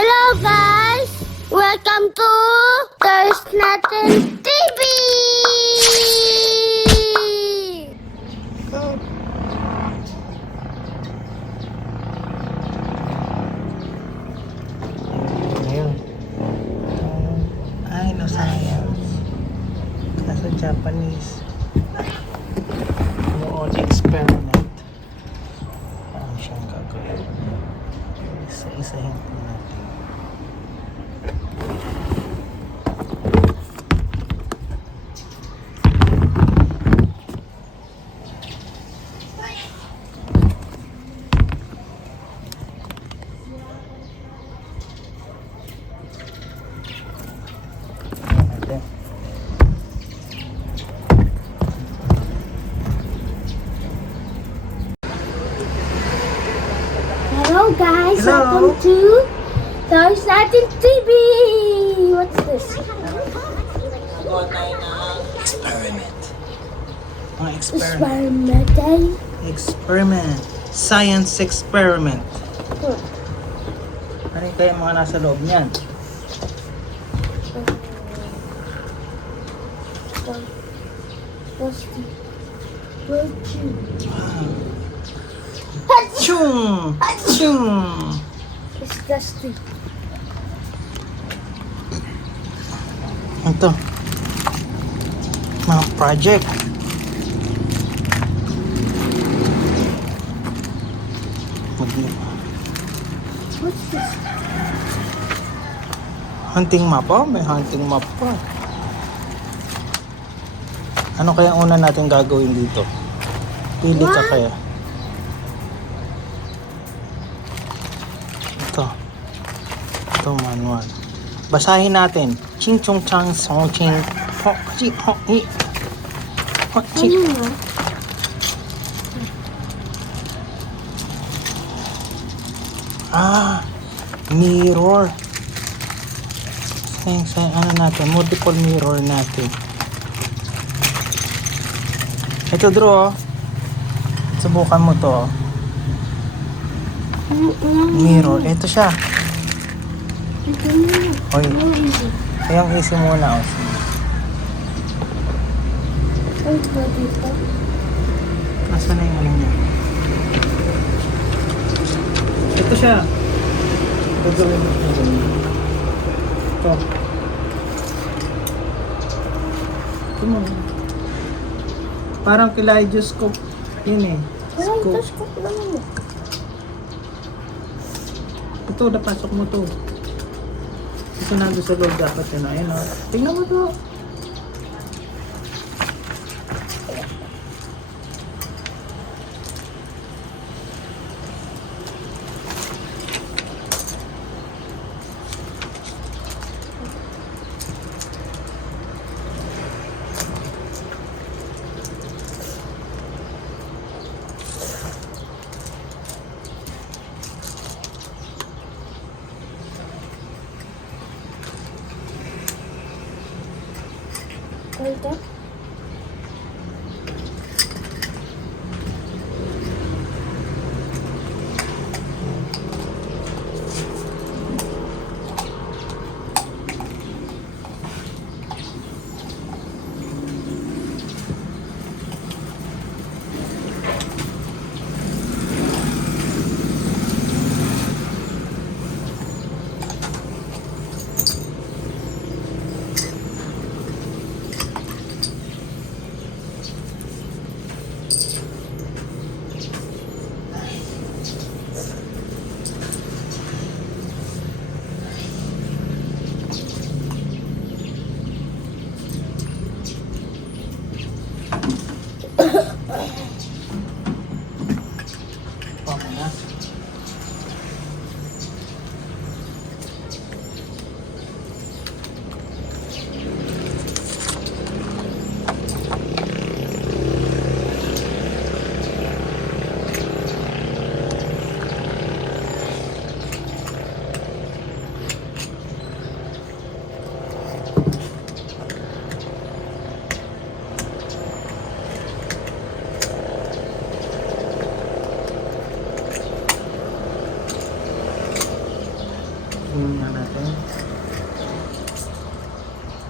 Hello guys! Welcome to Thirst Natin TV! Ngayon. Ay, no Japanese. Noon experiment. Paano siyang gagawin? Isa-isahin po natin. Natin. Hello guys! Hello. Welcome to Thirst Natin TV! What's this? Gagawa tayo ng experiment. Experiment. Experiment eh? Experiment. Science experiment. Hmm. Ano yung kaya mga nasa loob niyan? What's the virtue? Chung! Chung! Disgusting. Ito. Mga project. What's this? Hunting map. Oh, may hunting map pa. Ano kaya una natin gagawin dito? Pili ka kaya. Ito manual. Basahin natin. Ching chong chang song ching ho chi ho hi. Ho chi. Ano? Ah, mirror. Sa, sa ano natin, multiple mirror natin. Ito, Drew, oh. Subukan mo to, oh. Mirror. Ito siya. Ito nga. Oy, is it? kayang easy muna, oh. Nasaan na yung ano niya? Ito siya. Gagawin mo siya. Ito. Ito mo. Parang kaleidoscope yun eh. Scope. Ito, napasok mo to. Ito sa loob dapat yun. Ayun o. Tingnan mo to.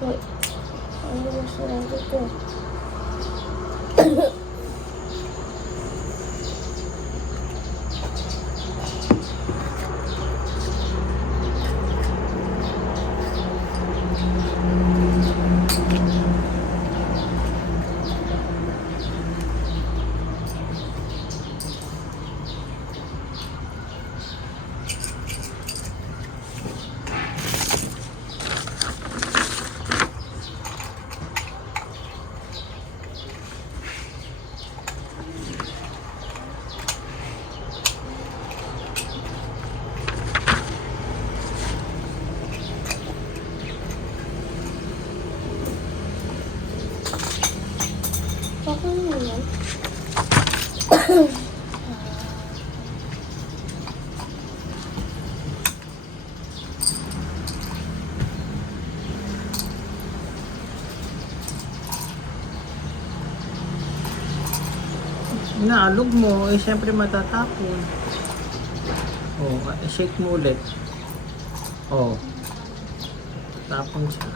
Wait. I'm gonna sit Inaalog mo, eh syempre matatapon. Oh, shake mo ulit. Oh. Tapon siya.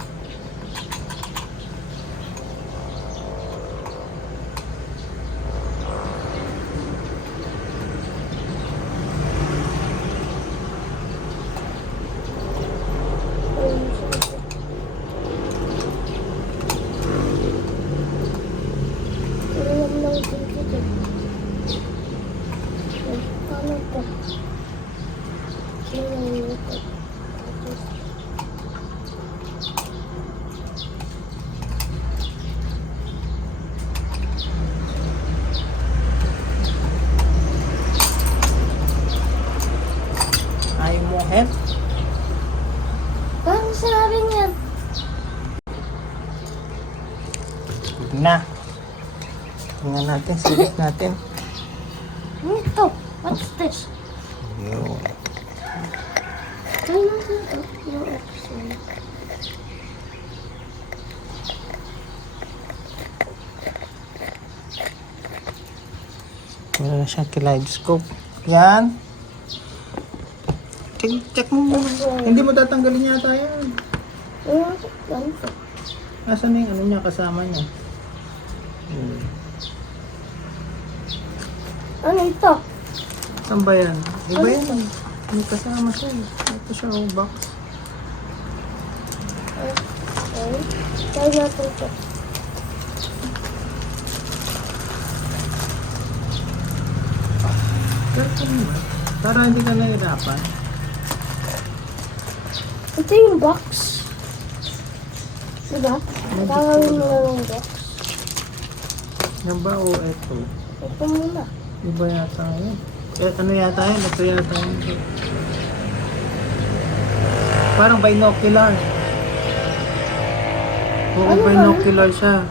Alam lang din kita. Eh, Paano to? Tingnan mo ito. Ayaw mo head? Parang sabi niya, Huwag na. Tingnan natin, silip natin. ito? What's this? Yun. Meron na siyang kaleidoscope. Yan. Check, check mo. Hindi mo tatanggalin yata yan. Nasaan na yung ano niya, kasama niya? Ano ito? Saan ba yan? Iba Ano yan. May kasama siya. eh. Ito siya, oh, box. Okay. Try natin ito. Para hindi ka nahirapan. Ito yung box. Diba? Lang yung box. Yan ba o eto? Ito muna. Iba yata yun. Eh, ano yata yun? Ito yata yun. Parang binocular. Oo, Ano binocular siya.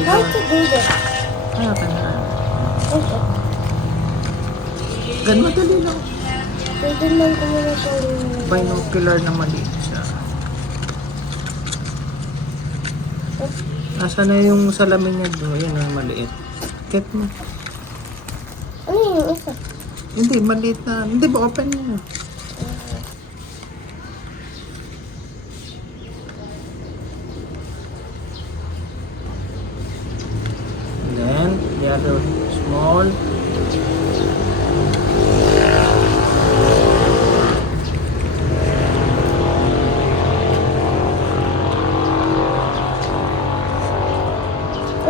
How Binocular. to do this? Kaya ka na. Ito. Ganun madali lang. Pwede lang ito yung... Binocular na maliit siya. Asa na yung salamin niya doon? Yan ang maliit. Get mo. Ano yung isa? Hindi, maliit na. Hindi ba open niya? Then, the other small.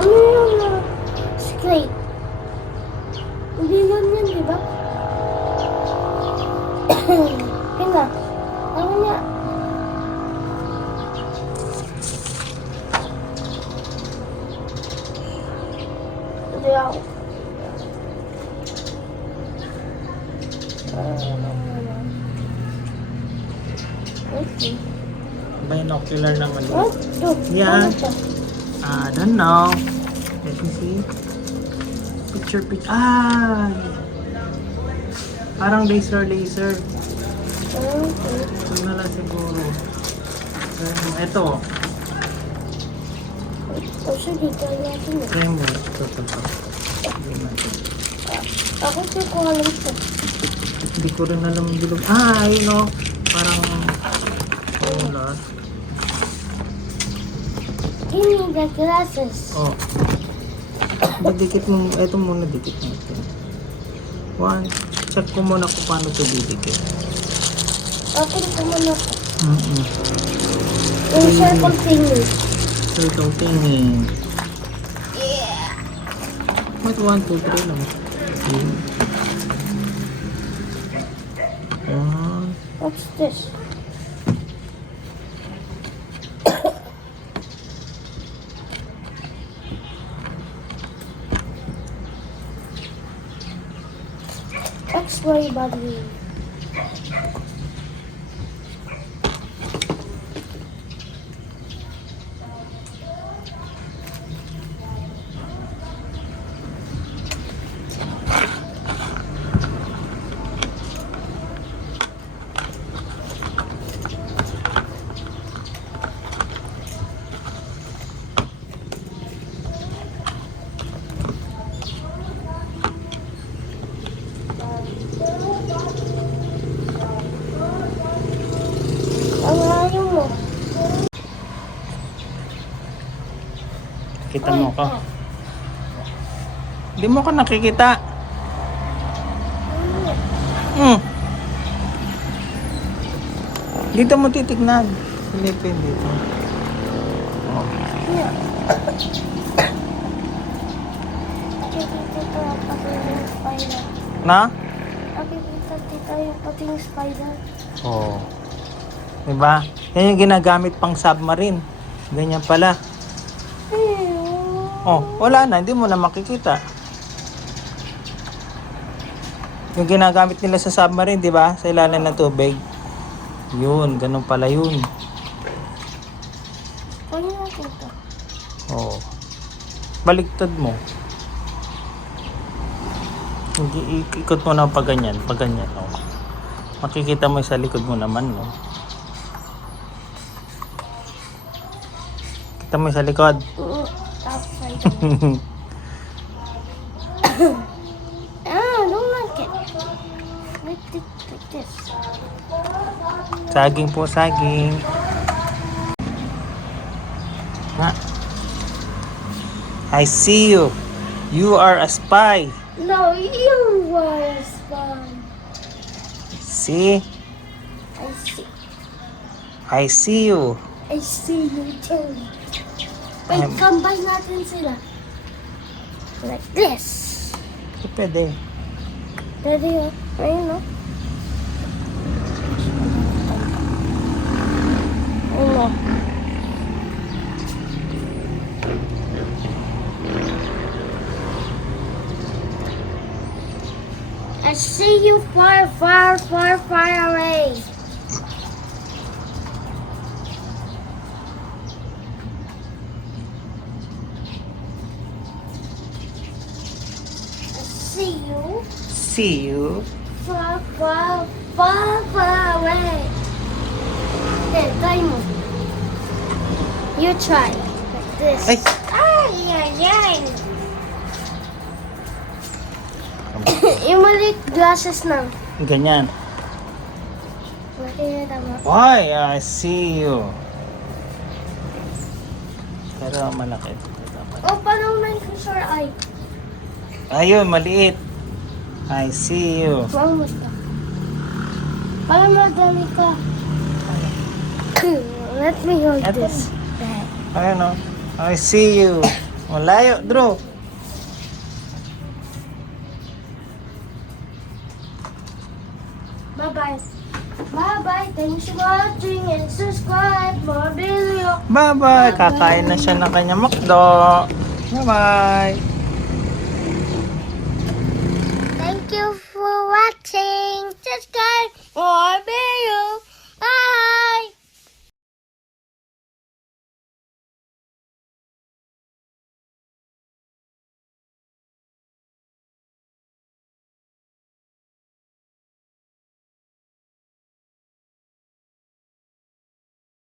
Ano yung uh, straight? Hindi yan yan, di ba? Kaya, ano niya? Hindi ako. Okay. Binocular na maliit. What? Look, Yan. ano to? I don't know. Let me see. Picture, picture. Ah! Parang laser, laser. Okay. Ito na lang siguro. Um, ito. O sige, try natin. Try mo. Ito, ito, ito. Ako ito ko alam ito. Hindi ko rin alam yung bilog. Ah, ayun o. Parang Color. Give me the glasses. Oh. Didikit mo, eto muna dikit natin. One, check ko muna kung paano ito didikit. Open ko muna po. Mm-mm. Yung circle thingy. Circle tingin. Yeah. What one, two, three lang. Okay. One, What's this? What's my body? Ang ayaw mo. Kita mo ko. Hindi mo ko nakikita. Hmm. Dito mo titignan. Silipin dito. Oh. Yeah. Nakikita. Na? Nakikita dito yung pati spider. Oo. Diba? Yan yung ginagamit pang submarine. Ganyan pala. Oh, wala na. Hindi mo na makikita. Yung ginagamit nila sa submarine, di ba? Sa ilalim ng tubig. Yun, ganun pala yun. Ano natin ito? Oo. Baliktad mo. Hindi, ik- ikot mo na pag ganyan. Pag ganyan, oh. Makikita mo sa likod mo naman, no? Kita mo sa likod. Outside. ah, don't like it. Like this. Like this. saging po, saging. Nga. I see you. You are a spy. No, you was fun. See? I see. I see you. I see you too. Wait, Um, combine natin sila. Like this. Hindi Pwede. Pwede yun. Ayun, no? Ayun, no? I see you far, far, far, far away. You. See you. Far, far, far, far away. Here, try mo. You try. Like this. Ay! Ay, ay, ay. Yung maliit glasses na. Ganyan. Nakikita mo. Why? I see you. Pero malaki. Oh, parang may sure eye. Ayun, maliit. I see you. Vamos ka. Parang madali ka. Let me hold Eto. this. Ayun o. I see you. Malayo, Drew. Bye-bye. Bye-bye. Thanks for watching and subscribe for video. Bye-bye. Kakain na siya ng kanyang makdo. Bye-bye. Thank you for watching. Subscribe for video. Bye.